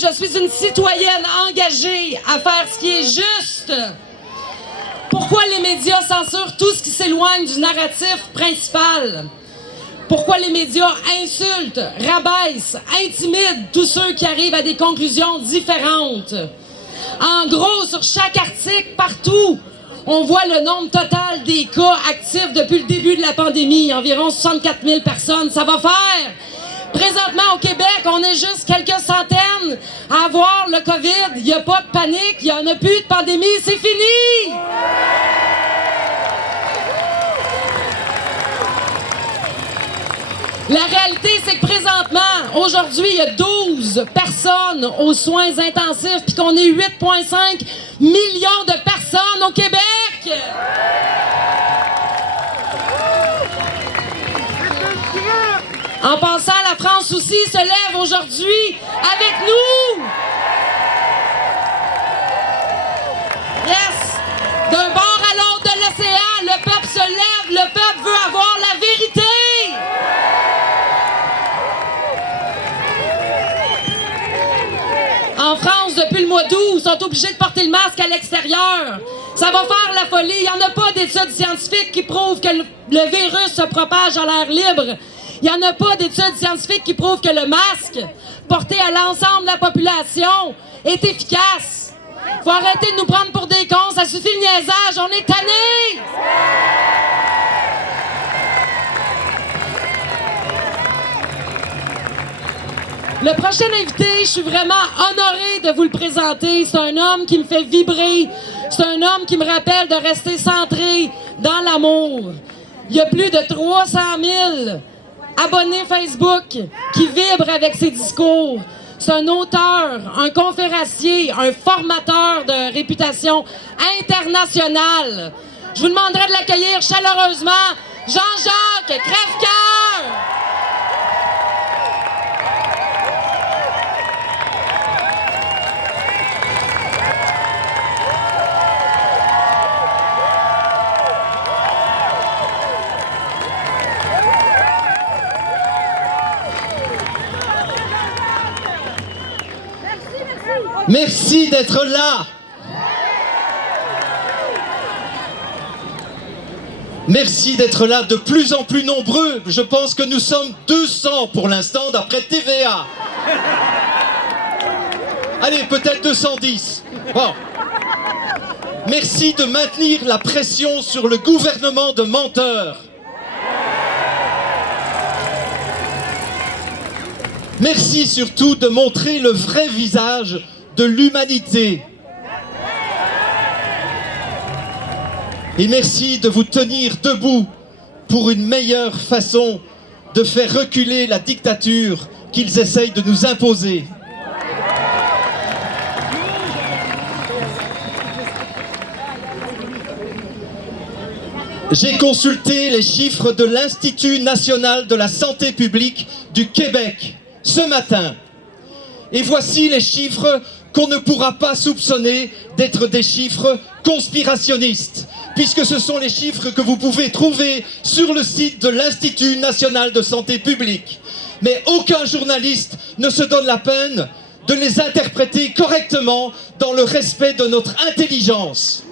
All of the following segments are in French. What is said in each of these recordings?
je suis une citoyenne engagée à faire ce qui est juste. Pourquoi les médias censurent tout ce qui s'éloigne du narratif principal? Pourquoi les médias insultent, rabaissent, intimident tous ceux qui arrivent à des conclusions différentes? En gros, sur chaque article, partout, on voit le nombre total des cas actifs depuis le début de la pandémie, environ 64 000 personnes. Ça va faire. Présentement, au Québec, on est juste quelques centaines à avoir le COVID. Il n'y a pas de panique, il n'y en a plus de pandémie, c'est fini! La réalité, c'est que présentement, aujourd'hui, il y a 12 personnes aux soins intensifs, puis qu'on est 8,5 millions de personnes au Québec! En passant, la France aussi se lève aujourd'hui avec nous! Yes! D'un bord à l'autre de l'océan, le peuple se lève, le peuple veut avoir la vérité! En France, depuis le mois d'août, ils sont obligés de porter le masque à l'extérieur. Ça va faire la folie. Il n'y en a pas d'études scientifiques qui prouvent que le virus se propage à l'air libre. Il n'y en a pas d'études scientifiques qui prouvent que le masque, porté à l'ensemble de la population, est efficace. Faut arrêter de nous prendre pour des cons. Ça suffit le niaisage. On est tannés! Le prochain invité, je suis vraiment honorée de vous le présenter. C'est un homme qui me fait vibrer. C'est un homme qui me rappelle de rester centré dans l'amour. Il y a plus de 300 000 abonnés Facebook qui vibrent avec ses discours. C'est un auteur, un conférencier, un formateur de réputation internationale. Je vous demanderai de l'accueillir chaleureusement. Jean-Jacques Crèvecoeur! Merci d'être là. Merci d'être là, de plus en plus nombreux. Je pense que nous sommes 200 pour l'instant, d'après TVA. Allez, peut-être 210. Bon. Merci de maintenir la pression sur le gouvernement de menteurs. Merci surtout de montrer le vrai visage de l'humanité. Et merci de vous tenir debout pour une meilleure façon de faire reculer la dictature qu'ils essayent de nous imposer. J'ai consulté les chiffres de l'Institut national de la santé publique du Québec ce matin. Et voici les chiffres qu'on ne pourra pas soupçonner d'être des chiffres conspirationnistes, puisque ce sont les chiffres que vous pouvez trouver sur le site de l'Institut national de santé publique. Mais aucun journaliste ne se donne la peine de les interpréter correctement dans le respect de notre intelligence.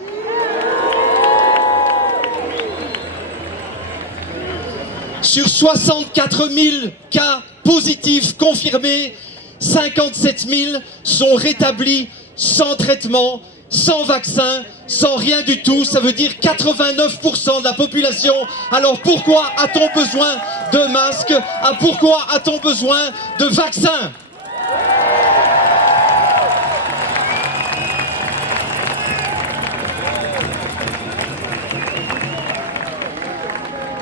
Sur 64 000 cas positifs confirmés, 57 000 sont rétablis sans traitement, sans vaccin, sans rien du tout. Ça veut dire 89% de la population. Alors pourquoi a-t-on besoin de masques? Pourquoi a-t-on besoin de vaccins?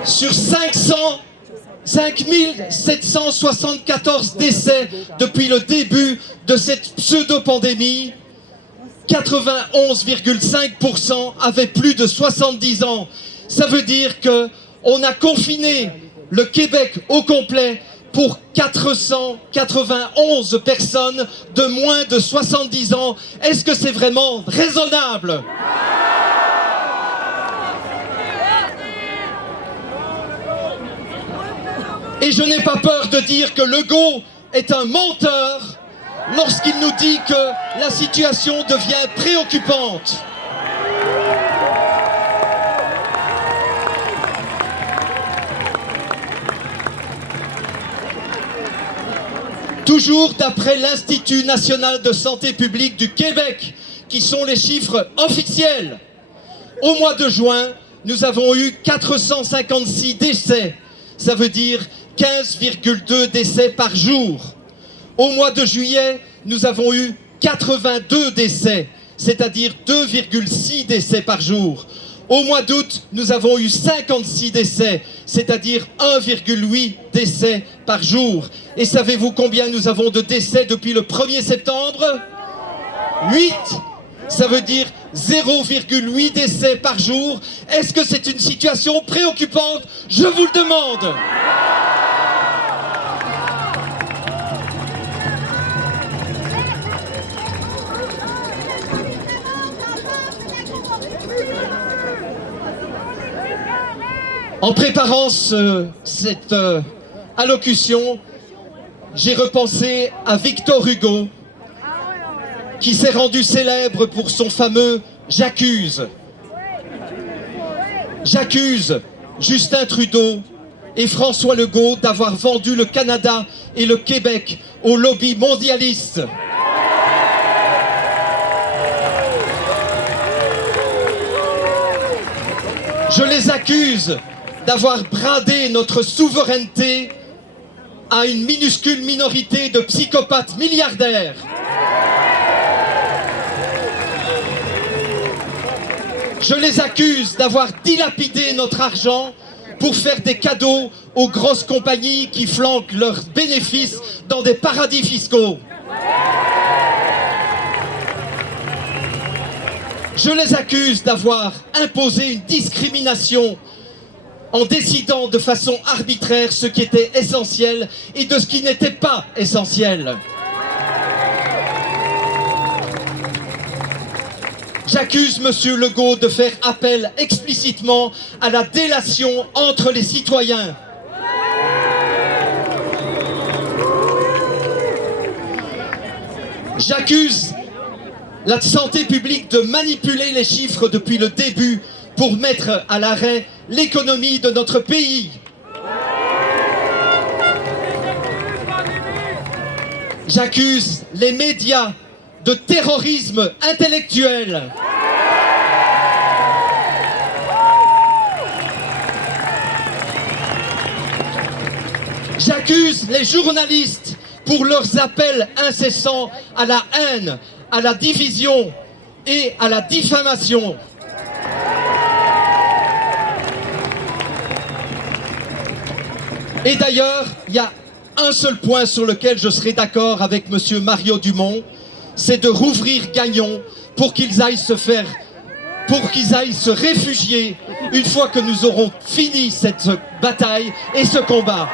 Sur 5774 décès depuis le début de cette pseudo-pandémie, 91,5% avaient plus de 70 ans. Ça veut dire qu'on a confiné le Québec au complet pour 491 personnes de moins de 70 ans. Est-ce que c'est vraiment raisonnable ? Et je n'ai pas peur de dire que Legault est un menteur lorsqu'il nous dit que la situation devient préoccupante. Toujours d'après l'Institut national de santé publique du Québec, qui sont les chiffres officiels, au mois de juin, nous avons eu 456 décès. Ça veut dire 15,2 décès par jour. Au mois de juillet, nous avons eu 82 décès, c'est-à-dire 2,6 décès par jour. Au mois d'août, nous avons eu 56 décès, c'est-à-dire 1,8 décès par jour. Et savez-vous combien nous avons de décès depuis le 1er septembre? 8. Ça veut dire 0,8 décès par jour. Est-ce que c'est une situation préoccupante? Je vous le demande. En préparant cette allocution, j'ai repensé à Victor Hugo, qui s'est rendu célèbre pour son fameux « J'accuse ». J'accuse Justin Trudeau et François Legault d'avoir vendu le Canada et le Québec au lobby mondialiste. Je les accuse d'avoir bradé notre souveraineté à une minuscule minorité de psychopathes milliardaires. Je les accuse d'avoir dilapidé notre argent pour faire des cadeaux aux grosses compagnies qui flanquent leurs bénéfices dans des paradis fiscaux. Je les accuse d'avoir imposé une discrimination en décidant de façon arbitraire ce qui était essentiel et de ce qui n'était pas essentiel. J'accuse M. Legault de faire appel explicitement à la délation entre les citoyens. J'accuse la santé publique de manipuler les chiffres depuis le début pour mettre à l'arrêt l'économie de notre pays. J'accuse les médias de terrorisme intellectuel. J'accuse les journalistes pour leurs appels incessants à la haine, à la division et à la diffamation. Et d'ailleurs, il y a un seul point sur lequel je serai d'accord avec M. Mario Dumont, c'est de rouvrir Gagnon pour qu'ils aillent se réfugier une fois que nous aurons fini cette bataille et ce combat.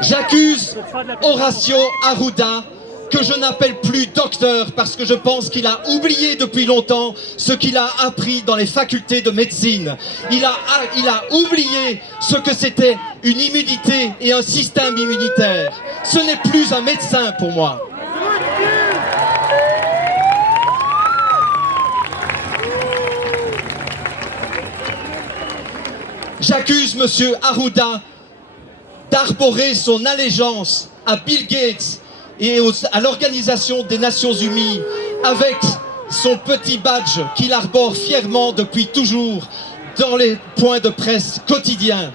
J'accuse Horacio Arruda, que je n'appelle plus docteur parce que je pense qu'il a oublié depuis longtemps ce qu'il a appris dans les facultés de médecine. Il a oublié ce que c'était une immunité et un système immunitaire. Ce n'est plus un médecin pour moi. J'accuse M. Arruda d'arborer son allégeance à Bill Gates et à l'Organisation des Nations Unies avec son petit badge qu'il arbore fièrement depuis toujours dans les points de presse quotidiens.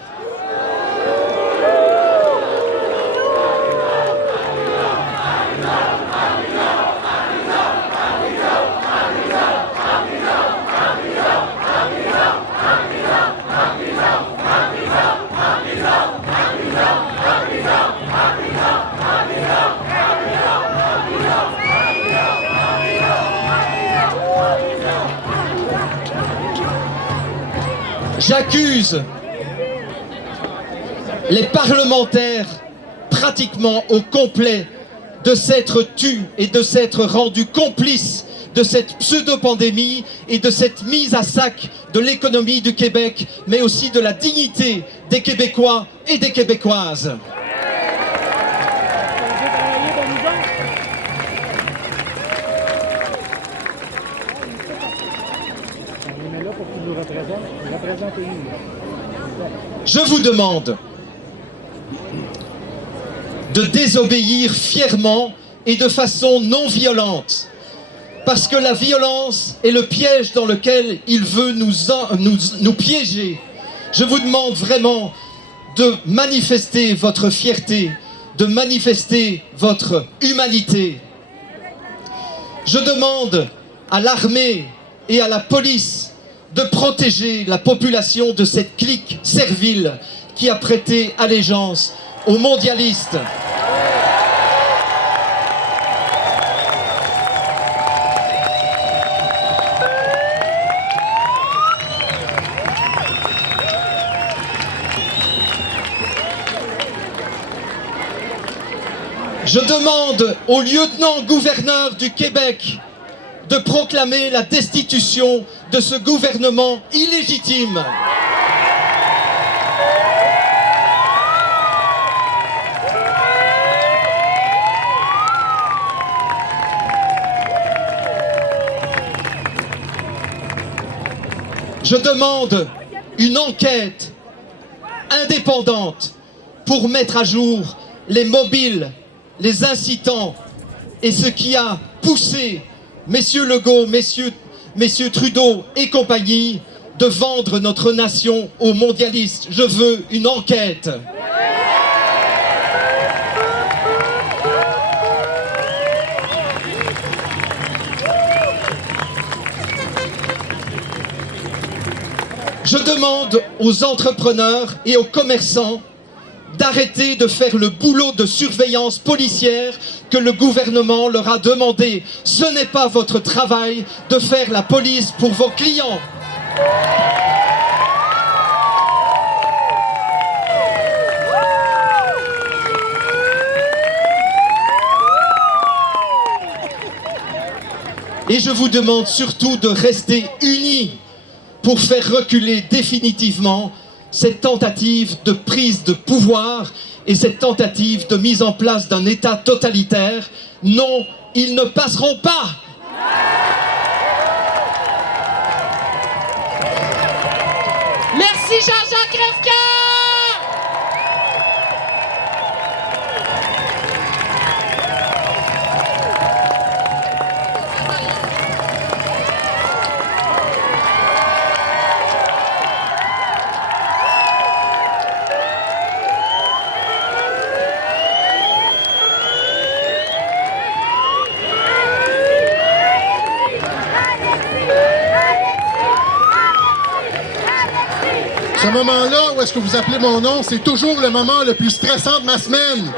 J'accuse les parlementaires pratiquement au complet de s'être tus et de s'être rendus complices de cette pseudo-pandémie et de cette mise à sac de l'économie du Québec, mais aussi de la dignité des Québécois et des Québécoises. Je vous demande de désobéir fièrement et de façon non violente, parce que la violence est le piège dans lequel il veut nous piéger. Je vous demande vraiment de manifester votre fierté, de manifester votre humanité. Je demande à l'armée et à la police de protéger la population de cette clique servile qui a prêté allégeance aux mondialistes. Je demande au lieutenant-gouverneur du Québec de proclamer la destitution de ce gouvernement illégitime. Je demande une enquête indépendante pour mettre à jour les mobiles, les incitants et ce qui a poussé messieurs Legault, messieurs Trudeau et compagnie de vendre notre nation aux mondialistes. Je veux une enquête. Je demande aux entrepreneurs et aux commerçants d'arrêter de faire le boulot de surveillance policière que le gouvernement leur a demandé. Ce n'est pas votre travail de faire la police pour vos clients. Et je vous demande surtout de rester unis pour faire reculer définitivement cette tentative de prise de pouvoir et cette tentative de mise en place d'un État totalitaire. Non, ils ne passeront pas. Merci Jean-Jacques Crèvecoeur! Ce moment-là, où est-ce que vous appelez mon nom, c'est toujours le moment le plus stressant de ma semaine.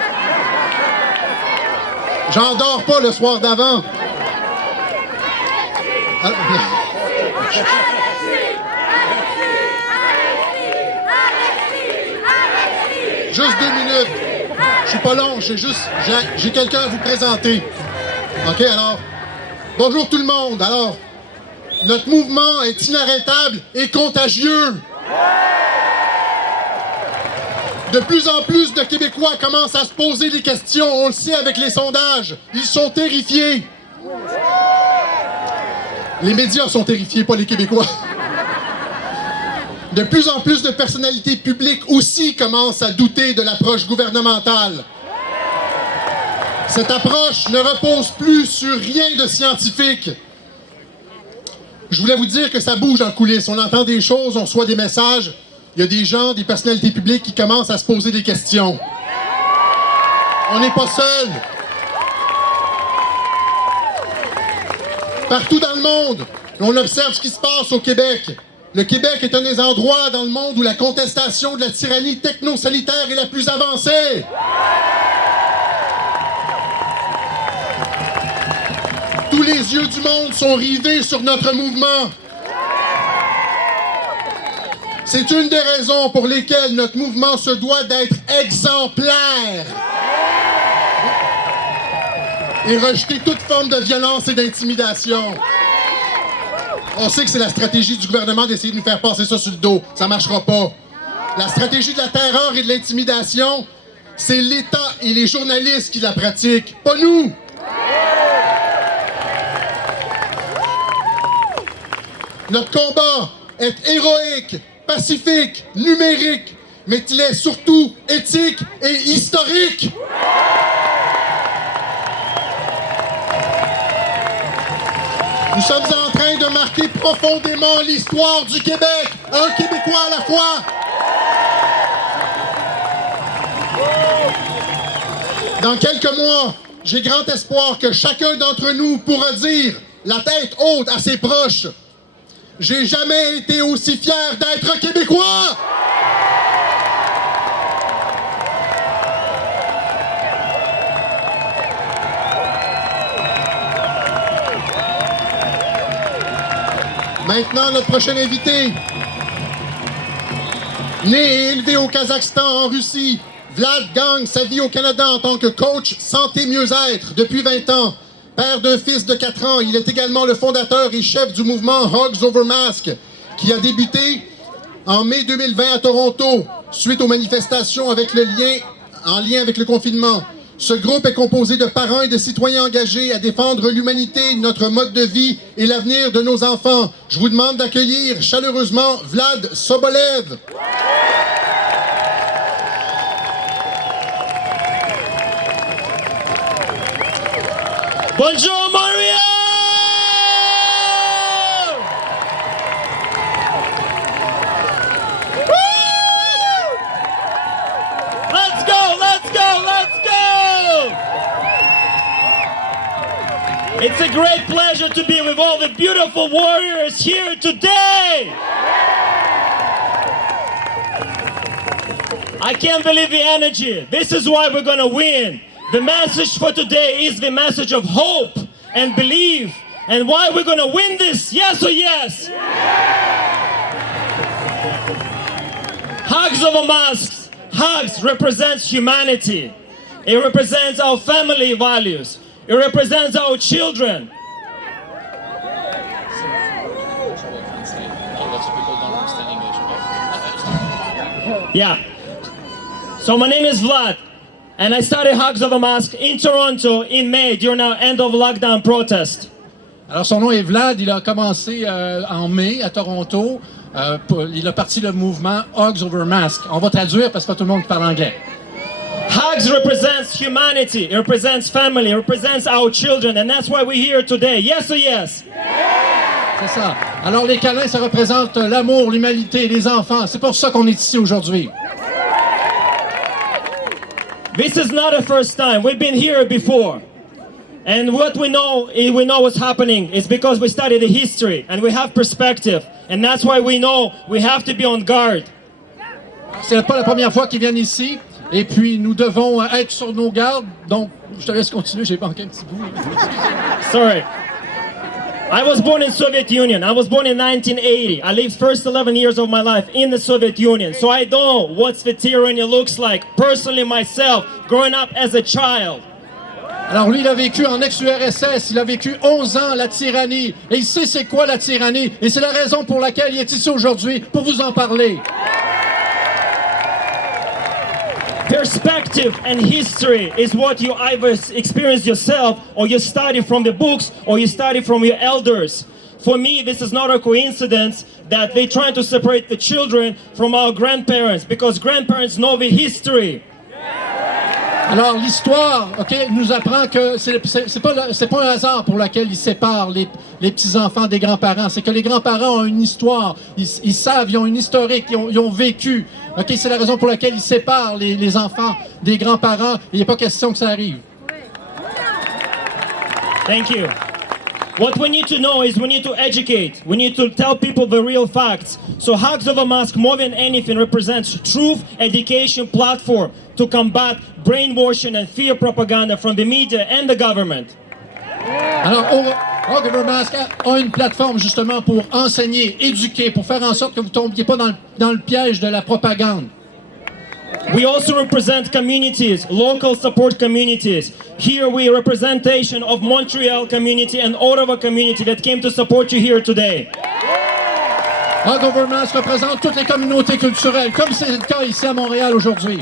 J'en dors pas le soir d'avant. Juste 2 minutes. Je suis pas long, j'ai quelqu'un à vous présenter. OK, alors, bonjour tout le monde. Alors, notre mouvement est inarrêtable et contagieux. De plus en plus de Québécois commencent à se poser des questions. On le sait avec les sondages. Ils sont terrifiés. Les médias sont terrifiés, pas les Québécois. De plus en plus de personnalités publiques aussi commencent à douter de l'approche gouvernementale. Cette approche ne repose plus sur rien de scientifique. Je voulais vous dire que ça bouge en coulisses. On entend des choses, on reçoit des messages. Il y a des gens, des personnalités publiques qui commencent à se poser des questions. On n'est pas seul. Partout dans le monde, on observe ce qui se passe au Québec. Le Québec est un des endroits dans le monde où la contestation de la tyrannie technosanitaire est la plus avancée. Tous les yeux du monde sont rivés sur notre mouvement. C'est une des raisons pour lesquelles notre mouvement se doit d'être exemplaire. et rejeter toute forme de violence et d'intimidation. On sait que c'est la stratégie du gouvernement d'essayer de nous faire passer ça sur le dos. Ça ne marchera pas. La stratégie de la terreur et de l'intimidation, c'est l'État et les journalistes qui la pratiquent, pas nous. Notre combat est héroïque, pacifique, numérique, mais il est surtout éthique et historique. Nous sommes en train de marquer profondément l'histoire du Québec, un Québécois à la fois. Dans quelques mois, j'ai grand espoir que chacun d'entre nous pourra dire, la tête haute à ses proches, « J'ai jamais été aussi fier d'être Québécois! » Maintenant, notre prochain invité. Né et élevé au Kazakhstan, en Russie, Vlad gagne sa vie au Canada en tant que coach santé mieux-être depuis 20 ans. Père d'un fils de 4 ans, il est également le fondateur et chef du mouvement Hugs Over Masks, qui a débuté en mai 2020 à Toronto, suite aux manifestations en lien avec le confinement. Ce groupe est composé de parents et de citoyens engagés à défendre l'humanité, notre mode de vie et l'avenir de nos enfants. Je vous demande d'accueillir chaleureusement Vlad Sobolev. Bonjour Maria! Let's go, let's go, let's go! It's a great pleasure to be with all the beautiful warriors here today! I can't believe the energy. This is why we're gonna win. The message for today is the message of hope and belief. And why we're gonna win this? Yes or yes? Hugs Over Masks. Hugs represents humanity. It represents our family values. It represents our children. Yeah. So my name is Vlad. And I started Hugs Over Masks in Toronto in May during our end of lockdown protest. Alors son nom est Vlad, il a commencé en mai à Toronto, il a parti le mouvement Hugs Over Masks. On va traduire parce que pas tout le monde parle anglais. Hugs represents humanity, it represents family, it represents our children, and that's why we're here today. Yes or yes? C'est ça. Alors les câlins, ça représente l'amour, l'humanité, les enfants. C'est pour ça qu'on est ici aujourd'hui. This is not the first time. We've been here before. And what we know what's happening is because we study the history and we have perspective. And that's why we know we have to be on guard. C'est pas la première fois qu'ils viennent ici. Et puis nous devons être sur nos gardes. Donc, je te laisse continuer, j'ai manqué un petit bout. Sorry. I was born in Soviet Union. I was born in 1980. I lived first 11 years of my life in the Soviet Union. So I know what the tyranny looks like. Personally myself, growing up as a child. Alors lui, il a vécu en ex-URSS, il a vécu 11 ans la tyrannie. Et il sait c'est quoi la tyrannie. Et c'est la raison pour laquelle il est ici aujourd'hui, pour vous en parler. Perspective and history is what you either experience yourself or you study from the books or you study from your elders. For me, this is not a coincidence that they're trying to separate the children from our grandparents because grandparents know the history. Alors l'histoire, nous apprend que c'est pas un hasard pour lequel ils séparent les petits-enfants des grands-parents. C'est que les grands-parents ont une histoire, ils savent, ils ont une historique, ils ont vécu. C'est la raison pour laquelle ils séparent les enfants des grands-parents. Il n'est pas question que ça arrive. Thank you. What we need to know is we need to educate. We need to tell people the real facts. So Hugs Over Masks, more than anything, represents truth education platform to combat brainwashing and fear propaganda from the media and the government. Alors, Hugs Over Masks a une plateforme justement pour enseigner, éduquer, pour faire en sorte que vous ne tombiez pas dans le piège de la propagande. We also represent communities, local support communities. Here we representation of Montreal community and Ottawa community that came to support you here today. Hog Over Mask représente toutes les communautés culturelles, comme c'est le cas ici à Montréal aujourd'hui.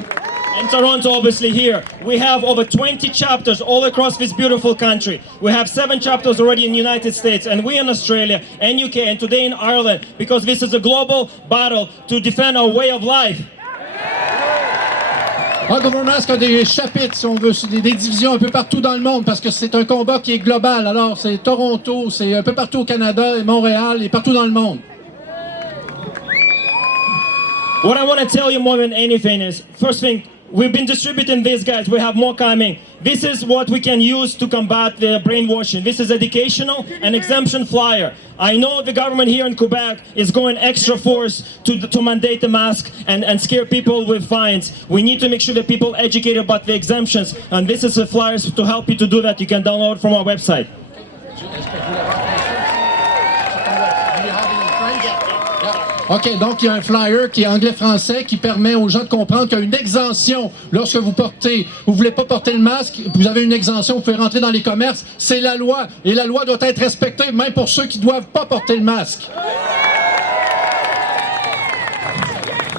In Toronto, obviously here, we have over 20 chapters all across this beautiful country. We have 7 chapters already in the United States, and we in Australia and UK, and today in Ireland, because this is a global battle to defend our way of life. Hog Over Mask a des chapitres, si on veut, des divisions un peu partout dans le monde, parce que c'est un combat qui est global. Alors, c'est Toronto, c'est un peu partout au Canada, et Montréal, et partout dans le monde. What I want to tell you more than anything is, first thing, we've been distributing these guys. We have more coming. This is what we can use to combat the brainwashing. This is educational and exemption flyer. I know the government here in Quebec is going extra force to mandate the mask and scare people with fines. We need to make sure that people educate about the exemptions. And this is the flyers to help you to do that. You can download from our website. OK, donc il y a un flyer qui est anglais-français qui permet aux gens de comprendre qu'il y a une exemption lorsque vous voulez pas porter le masque, vous avez une exemption, vous pouvez rentrer dans les commerces, c'est la loi, et la loi doit être respectée même pour ceux qui ne doivent pas porter le masque.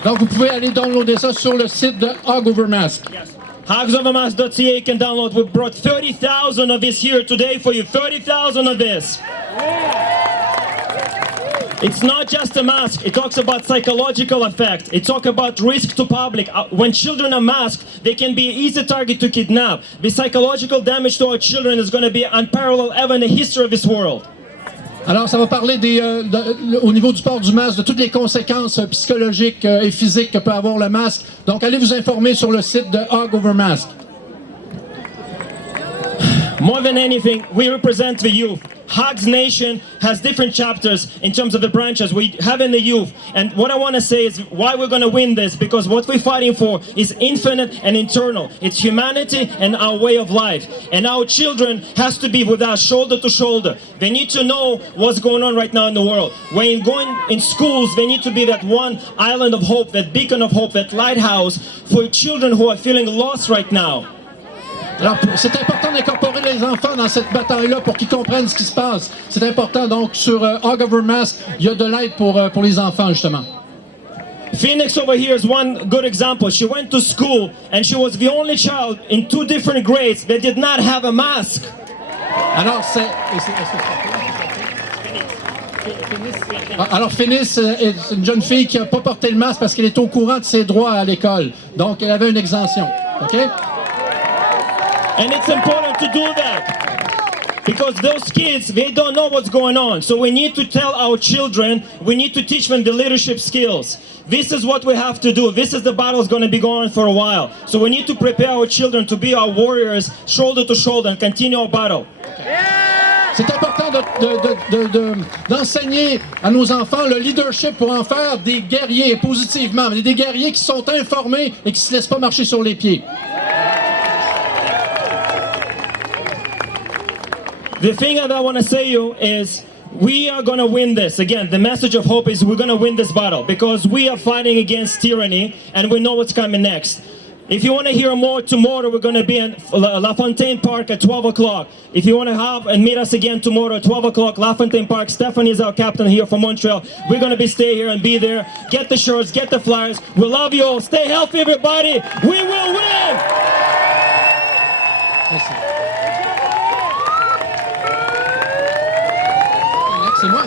Donc vous pouvez aller downloader ça sur le site de Hog Over Mask. Yes. Hogsovermask.ca, you can download. We brought 30,000 of this here today for you, 30,000 of this. It's not just a mask. It talks about psychological effect. It talks about risk to public. When children are masked, they can be an easy target to kidnap. The psychological damage to our children is going to be unparalleled ever in the history of this world. Alors, ça va parler au niveau du port du masque, de toutes les conséquences psychologiques et physiques que peut avoir le masque. Donc, allez vous informer sur le site de Hog Over Mask. More than anything, we represent the youth. Hugs Nation has different chapters in terms of the branches we have in the youth. And what I want to say is why we're going to win this, because what we're fighting for is infinite and internal. It's humanity and our way of life. And our children has to be with us shoulder to shoulder. They need to know what's going on right now in the world. When going in schools, they need to be that one island of hope, that beacon of hope, that lighthouse for children who are feeling lost right now. Alors, c'est important d'incorporer les enfants dans cette bataille-là pour qu'ils comprennent ce qui se passe. C'est important, donc, sur Hog Over Mask, il y a de l'aide pour les enfants, justement. Phoenix over here is one good example. She went to school and she was the only child in 2 different grades that did not have a mask. Alors, Phoenix est une jeune fille qui n'a pas porté le masque parce qu'elle est au courant de ses droits à l'école. Donc, elle avait une exemption. OK? And it's important to do that because those kids, they don't know what's going on. So we need to tell our children, we need to teach them the leadership skills. This is what we have to do. This is the battle that's going to be going on for a while. So we need to prepare our children to be our warriors, shoulder to shoulder, and continue our battle. C'est important d'enseigner à nos enfants le leadership pour en faire des guerriers positivement, des guerriers qui sont informés et qui ne se laissent pas marcher sur les pieds. The thing that I want to say you is we are going to win this. Again, the message of hope is we're going to win this battle because we are fighting against tyranny and we know what's coming next. If you want to hear more, tomorrow we're going to be in La Fontaine Park at 12 o'clock. If you want to have and meet us again tomorrow at 12 o'clock, La Fontaine Park, Stephanie is our captain here from Montreal. We're going to stay here and be there. Get the shirts, get the flyers. We love you all. Stay healthy, everybody. We will win! C'est moi.